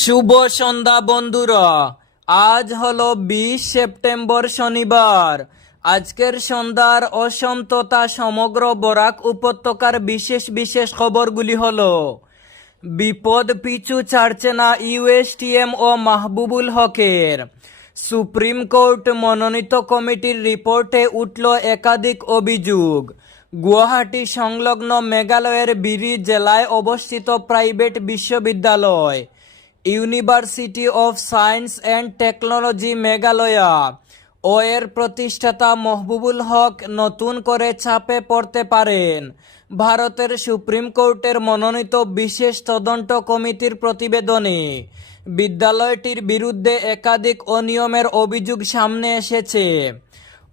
শুভ সন্ধ্যা বন্ধুরা। আজ হলো বিশ সেপ্টেম্বর শনিবার। আজকের সন্ধ্যার অসম তথা সমগ্র বরাক উপত্যকার বিশেষ বিশেষ খবরগুলি হল, বিপদ পিছু ছাড়ছে না ইউএসটিএম ও মাহবুবুল হকের। সুপ্রিম কোর্ট মনোনীত কমিটির রিপোর্টে উঠল একাধিক অভিযোগ। গুয়াহাটি সংলগ্ন মেঘালয়ের বিরি জেলায় অবস্থিত প্রাইভেট বিশ্ববিদ্যালয়। University of Science and Technology Meghalaya. ও এর প্রতিষ্ঠাতা মহবুবুল হক নতুন করে ছাপে পড়তে পারেন। ভারতের সুপ্রিম কোর্টের মনোনীত বিশেষ তদন্ত কমিটির প্রতিবেদনে বিদ্যালয়টির বিরুদ্ধে একাধিক অনিয়মের অভিযোগ সামনে এসেছে।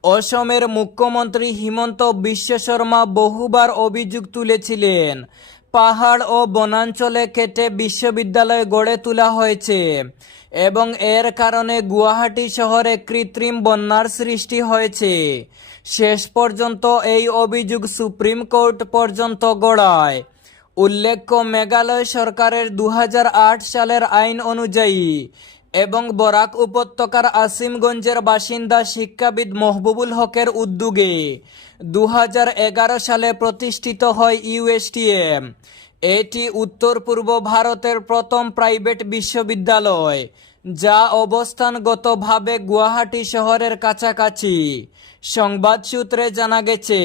অসমের মুখ্যমন্ত্রী হিমন্ত বিশ্ব শর্মা বহুবার অভিযোগ তুলেছিলেন। পাহাড় ও বনাঞ্চলে কেটে বিশ্ববিদ্যালয় গড়ে তোলা হয়েছে এবং এর কারণে গুয়াহাটি শহরে কৃত্রিম বন্যার সৃষ্টি হয়েছে। শেষ পর্যন্ত এই অভিযোগ সুপ্রিম কোর্ট পর্যন্ত গড়ায়। উল্লেখ্য, মেঘালয় সরকারের দু হাজার আট সালের আইন অনুযায়ী এবং বরাক উপত্যকার আসিমগঞ্জের বাসিন্দা শিক্ষাবিদ মহবুবুল হকের উদ্যোগে দু হাজার এগারো সালে প্রতিষ্ঠিত হয় ইউএসটিএম এটি উত্তর পূর্ব ভারতের প্রথম প্রাইভেট বিশ্ববিদ্যালয়, যা অবস্থানগতভাবে গুয়াহাটি শহরের কাছাকাছি। সংবাদ সূত্রে জানা গেছে,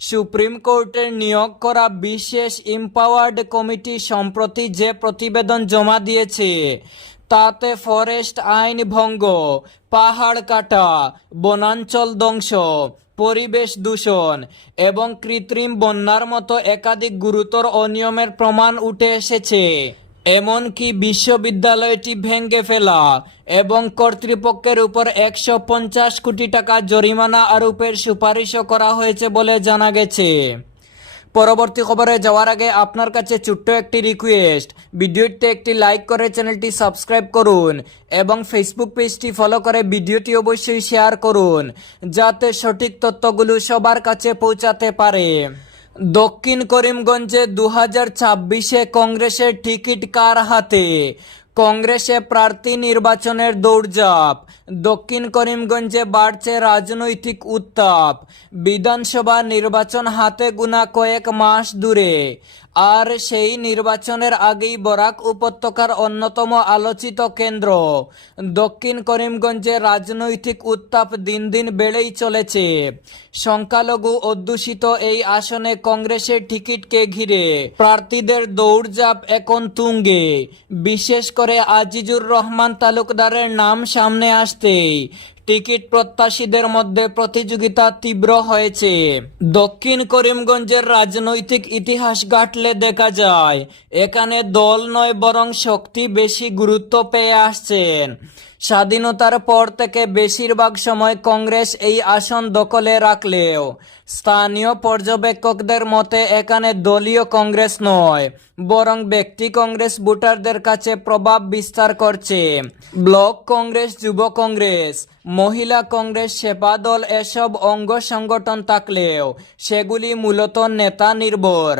সুপ্রিম কোর্টের নিয়োগ করা বিশেষ ইম্পাওয়ার্ড কমিটি সম্প্রতি যে প্রতিবেদন জমা দিয়েছে, তাতে ফরেস্ট আইন ভঙ্গ, পাহাড় কাটা, বনাঞ্চল ধ্বংস পরিবেশ দূষণ এবং কৃত্রিম বন্যার মতো একাধিক গুরুতর অনিয়মের প্রমাণ উঠে এসেছে। এমনকি বিশ্ববিদ্যালয়টি ভেঙ্গে ফেলা এবং কর্তৃপক্ষের উপর একশো পঞ্চাশ কোটি টাকা জরিমানা আরোপের সুপারিশও করা হয়েছে বলে জানা গেছে। পরবর্তী খবরে যাওয়ার আগে আপনার কাছে ছোট্ট একটি রিকোয়েস্ট ভিডিওটিতে একটি লাইক করে চ্যানেলটি সাবস্ক্রাইব করুন এবং ফেসবুক পেজটি ফলো করে ভিডিওটি অবশ্যই শেয়ার করুন, যাতে সঠিক তথ্যগুলো সবার কাছে পৌঁছাতে পারে। দক্ষিণ করিমগঞ্জে দু হাজার ছাব্বিশে কংগ্রেসের টিকিট কার হাতে? কংগ্রেসে প্রার্থী নির্বাচনের দৌড়ঝাঁপ। দক্ষিণ করিমগঞ্জে বাড়ছে রাজনৈতিক উত্তাপ। বিধানসভা নির্বাচন হাতে গুনা কয়েক মাস দূরে আর সেই নির্বাচনের আগেই বরাক উপত্যকার অন্যতম আলোচিত কেন্দ্র। দক্ষিণ করিমগঞ্জে রাজনৈতিক উত্তাপ দিন দিন বেড়েই চলেছে। সংখ্যালঘু অধ্যুষিত এই আসনে কংগ্রেসের টিকিটকে ঘিরে প্রার্থীদের দৌড়ঝাঁপ এখন তুঙ্গে। বিশেষ করে আজিজুর রহমান তালুকদারের নাম সামনে আসতেই টিকিট প্রত্যাশীদের মধ্যে প্রতিযোগিতা তীব্র হয়েছে। দক্ষিণ করিমগঞ্জের রাজনৈতিক ইতিহাস ঘাটলে দেখা যায়, এখানে দল নয় বরং শক্তি বেশি গুরুত্ব পেয়ে আসছেন। স্বাধীনতার পর থেকে বেশিরভাগ সময় কংগ্রেস এই আসন দখলে রাখলেও স্থানীয় পর্যবেক্ষকদের মতে এখানে দলীয় কংগ্রেস নয়, বরং ব্যক্তি কংগ্রেস ভোটারদের কাছে প্রভাব বিস্তার করছে। ব্লক কংগ্রেস, যুব কংগ্রেস, মহিলা কংগ্রেস সেবা দল এসব অঙ্গ সংগঠন থাকলেও সেগুলি মূলত নেতা নির্ভর।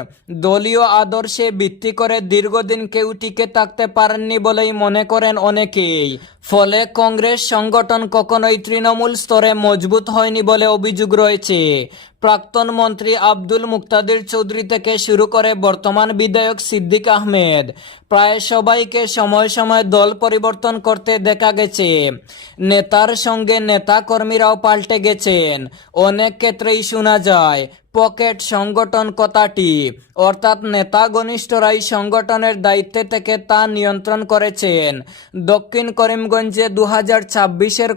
দলীয় আদর্শে ভিত্তি করে দীর্ঘদিন কেউ টিকে থাকতে পারেননি বলেই মনে করেন অনেকেই। ফলে কংগ্রেস সংগঠন কখনোই তৃণমূল স্তরে মজবুত হয়নি বলে অভিযোগ রয়েছে। প্রাক্তন মন্ত্রী আব্দুল মুক্তাদির চৌধুরী থেকে শুরু করে বর্তমান বিধায়ক সিদ্দিক আহমেদ। প্রায় সবাইকে সময় সময় দল পরিবর্তন করতে দেখা গেছে। নেতার সঙ্গে নেতা কর্মীরাও পাল্টে গেছেন। অনেক ক্ষেত্রেই শোনা যায়, পকেট সংগঠন কথাটি। অর্থাৎ নেতা ঘনিষ্ঠরাই সংগঠনের দায়িত্বে থেকে তা নিয়ন্ত্রণ করেছেন। দক্ষিণ করিমগঞ্জে দু হাজার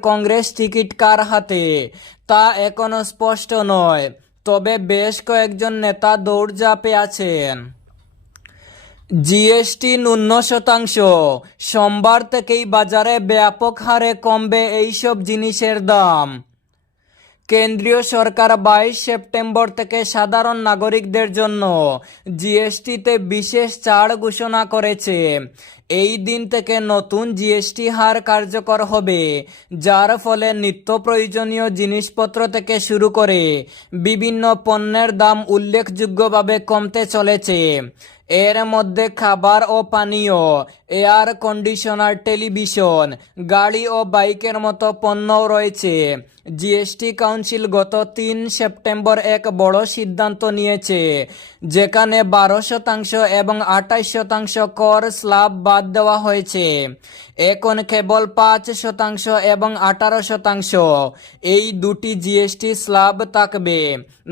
কংগ্রেস টিকিট কার হাতে? তা এখনও স্পষ্ট নয়, তবে বেশ কয়েকজন নেতা দৌড়ঝাঁপে আছেন। জিএসটি ন্যূন শতাংশ। সোমবার থেকেই বাজারে ব্যাপক হারে কমবে এইসব জিনিসের দাম। কেন্দ্রীয় সরকার বাইশ সেপ্টেম্বর থেকে সাধারণ নাগরিকদের জন্য জিএসটিতে বিশেষ ছাড় ঘোষণা করেছে। এই দিন থেকে নতুন জিএসটি হার কার্যকর হবে, যার ফলে নিত্য প্রয়োজনীয় জিনিসপত্র থেকে শুরু করে বিভিন্ন পণ্যের দাম উল্লেখযোগ্যভাবে কমতে চলেছে। এর মধ্যে খাবার ও পানীয়, এয়ার কন্ডিশনার, টেলিভিশন, গাড়ি ও বাইকের মতো পণ্যও রয়েছে। জিএসটি কাউন্সিল গত তিন সেপ্টেম্বর এক বড় সিদ্ধান্ত নিয়েছে। যেখানে বারো শতাংশ এবং আঠাইশ শতাংশ কর স্ল্যাব বাদ দেওয়া হয়েছে। এখন কেবল পাঁচ শতাংশ এবং আঠারো শতাংশ। এই দুটি জিএসটি স্ল্যাব থাকবে।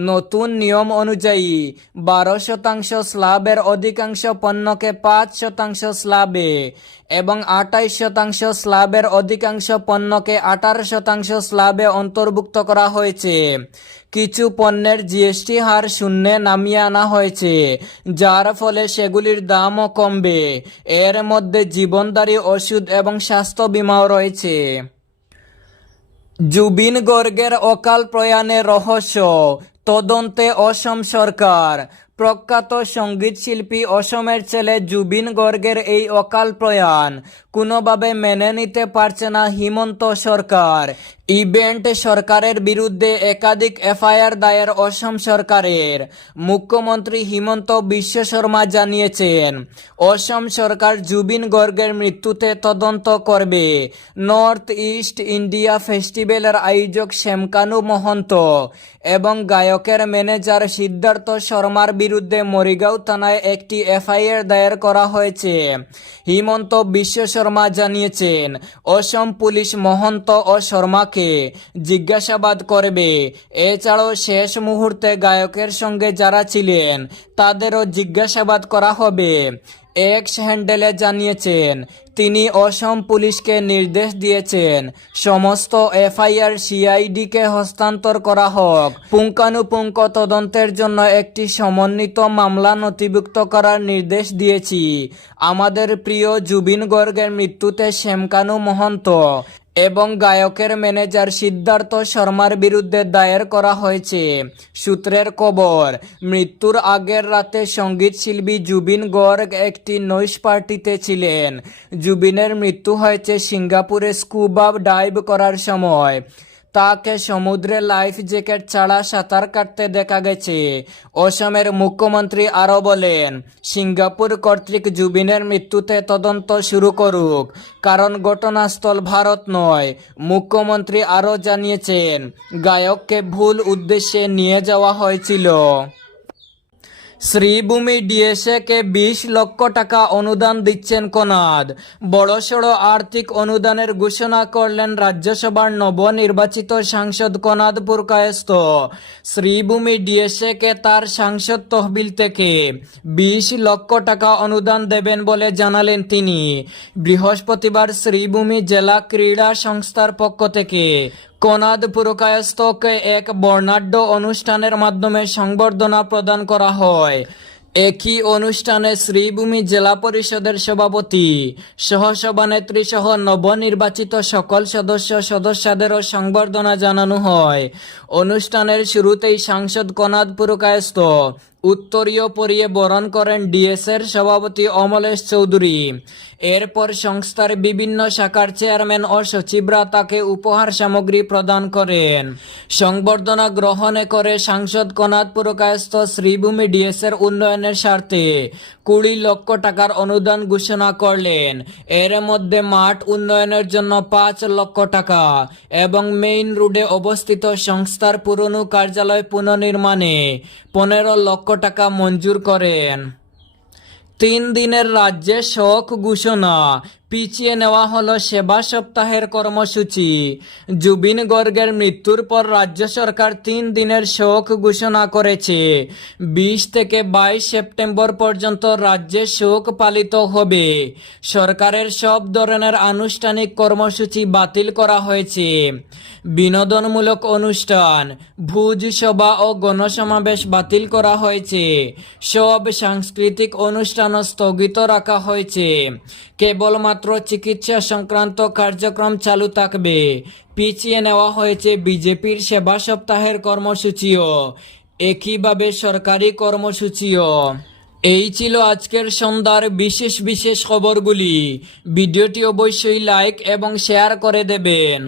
নতুন নিয়ম অনুযায়ী বারো শতাংশ স্ল্যাবের অধিকাংশ পণ্যকে পাঁচ শতাংশ স্ল্যাবে এবং আঠাইশ শতাংশ স্ল্যাবের অধিকাংশ পণ্যকে আঠারো শতাংশ স্ল্যাবে অন্তর্ভুক্ত করা হয়েছে। কিছু পণ্যের জিএসটি হার শূন্যে নামিয়ে আনা হয়েছে, যার ফলে সেগুলির দামও কমবে। এর মধ্যে জীবনদায়ী ওষুধ এবং স্বাস্থ্য বীমাও রয়েছে। জুবিন গর্গের অকাল প্রয়াণে রহস্য, তদন্তে অসম সরকার। প্রখ্যাত সংগীত শিল্পী অসমের ছেলে জুবিন গর্গের এই অকাল প্রয়াণ। কোনোভাবে মেনে নিতে পারছে না হিমন্ত সরকার। ইভেন্ট সরকারের বিরুদ্ধে একাধিক এফআইআর দায়ের অসম সরকারের। মুখ্যমন্ত্রী হিমন্ত বিশ্ব শর্মা জানিয়েছেন, অসম সরকার জুবিন গর্গের মৃত্যুতে তদন্ত করবে। নর্থ ইস্ট ইন্ডিয়া ফেস্টিভ্যালের আয়োজক শ্যামকানু মহন্ত এবং গায়কের ম্যানেজার সিদ্ধার্থ শর্মার বিরুদ্ধে মরিগাঁও থানায় একটি এফআইআর দায়ের করা হয়েছে। হিমন্ত বিশ্ব শর্মা জানিয়েছেন, অসম পুলিশ মহন্ত ও শর্মাকে জিজ্ঞাসাবাদ করবে। এছাড়াও শেষ মুহূর্তে গায়কের সঙ্গে যারা ছিলেন, তাদেরও জিজ্ঞাসাবাদ করা হবে। এক্স হ্যান্ডেলে জানিয়েছেন, তিনি অসম পুলিশকে নির্দেশ দিয়েছেন, সমস্ত এফআইআর সিআইডিকে হস্তান্তর করা হোক। পুঙ্খানুপুঙ্খ তদন্তের জন্য একটি সমন্বিত মামলা নথিভুক্ত করার নির্দেশ দিয়েছি। আমাদের প্রিয় জুবিন গর্গের মৃত্যুতে শ্যামকানু মহন্ত এবং গায়কের ম্যানেজার সিদ্ধার্থ শর্মার বিরুদ্ধে দায়ের করা হয়েছে। সূত্রের খবর, মৃত্যুর আগের রাতে সংগীত শিল্পী জুবিন গর্গ একটি নৈশ পার্টিতে ছিলেন। জুবিনের মৃত্যু হয়েছে সিঙ্গাপুরে স্কুবা ডাইভ করার সময়। তাকে সমুদ্রে লাইফ জ্যাকেট ছাড়া সাঁতার কাটতে দেখা গেছে। অসমের মুখ্যমন্ত্রী আরও বলেন, সিঙ্গাপুর কর্তৃক জুবিনের মৃত্যুতে তদন্ত শুরু করুক, কারণ ঘটনাস্থল ভারত নয়, মুখ্যমন্ত্রী আরও জানিয়েছেন, গায়ককে ভুল উদ্দেশ্যে নিয়ে যাওয়া হয়েছিল। শ্রীভূমি ডিএসএ কে বিশ লক্ষ টাকা অনুদান দিচ্ছেন কনাদ। বড়সড় আর্থিক অনুদানের ঘোষণা করলেন রাজ্যসভার নবনির্বাচিত সাংসদ কনাদপুর পুরকায়স্ত শ্রীভূমি ডিএসএ কে তার সাংসদ তহবিল থেকে বিশ লক্ষ টাকা অনুদান দেবেন বলে জানালেন তিনি। বৃহস্পতিবার শ্রীভূমি জেলা ক্রীড়া সংস্থার পক্ষ থেকে কনাদ পুরকায়স্তকে এক বর্ণাঢ্য অনুষ্ঠানের মাধ্যমে সংবর্ধনা প্রদান করা হয়। একই অনুষ্ঠানে শ্রীভূমি জেলা পরিষদের সভাপতি, সহসভানেত্রী সহ নবনির্বাচিত সকল সদস্য সদস্যদেরও সংবর্ধনা জানানো হয়। অনুষ্ঠানের শুরুতেই সাংসদ কনাদ পুরকায়স্থ উত্তরীয় পরিয়ে বরণ করেন ডিএসের সভাপতি অমলেশ চৌধুরী। এরপর সংস্থার বিভিন্ন শাখার চেয়ারম্যান ও সচিবরা তাকে উপহার সামগ্রী প্রদান করেন। সংবর্ধনা গ্রহণে করে সাংসদ কনাদ পুরকায়স্থ শ্রীভূমি ডিএসের উন্নয়নের স্বার্থে কুড়ি লক্ষ টাকার অনুদান ঘোষণা করলেন। এর মধ্যে মাঠ উন্নয়নের জন্য পাঁচ লক্ষ টাকা এবং মেইন রোডে অবস্থিত সংস্থার পুরনো কার্যালয় পুনর্নির্মাণে পনেরো লক্ষ টাকা মঞ্জুর করেন। তিন দিনের রাজ্যে শোক ঘোষণা। পিছিয়ে নেওয়া হলো সেবা সপ্তাহের কর্মসূচি। জুবিন গর্গের মৃত্যুর পর রাজ্য সরকার তিন দিনের শোক ঘোষণা করেছে। বিশ থেকে বাইশ সেপ্টেম্বর পর্যন্ত রাজ্যে শোক পালিত হবে। সরকারের সব ধরনের আনুষ্ঠানিক কর্মসূচি বাতিল করা হয়েছে। বিনোদনমূলক অনুষ্ঠান, ভোজ, সভা ও গণসমাবেশ বাতিল করা হয়েছে। সব সাংস্কৃতিক অনুষ্ঠানও স্থগিত রাখা হয়েছে। কেবলমাত্র চিকিৎসা সংক্রান্ত কার্যক্রম চালু থাকবে। পিছিয়ে নেওয়া হয়েছে বিজেপির সেবা সপ্তাহের কর্মসূচিও। একইভাবে সরকারি কর্মসূচিও। এই ছিল আজকের সন্ধ্যার বিশেষ বিশেষ খবরগুলি। ভিডিওটি অবশ্যই লাইক এবং শেয়ার করে দেবেন।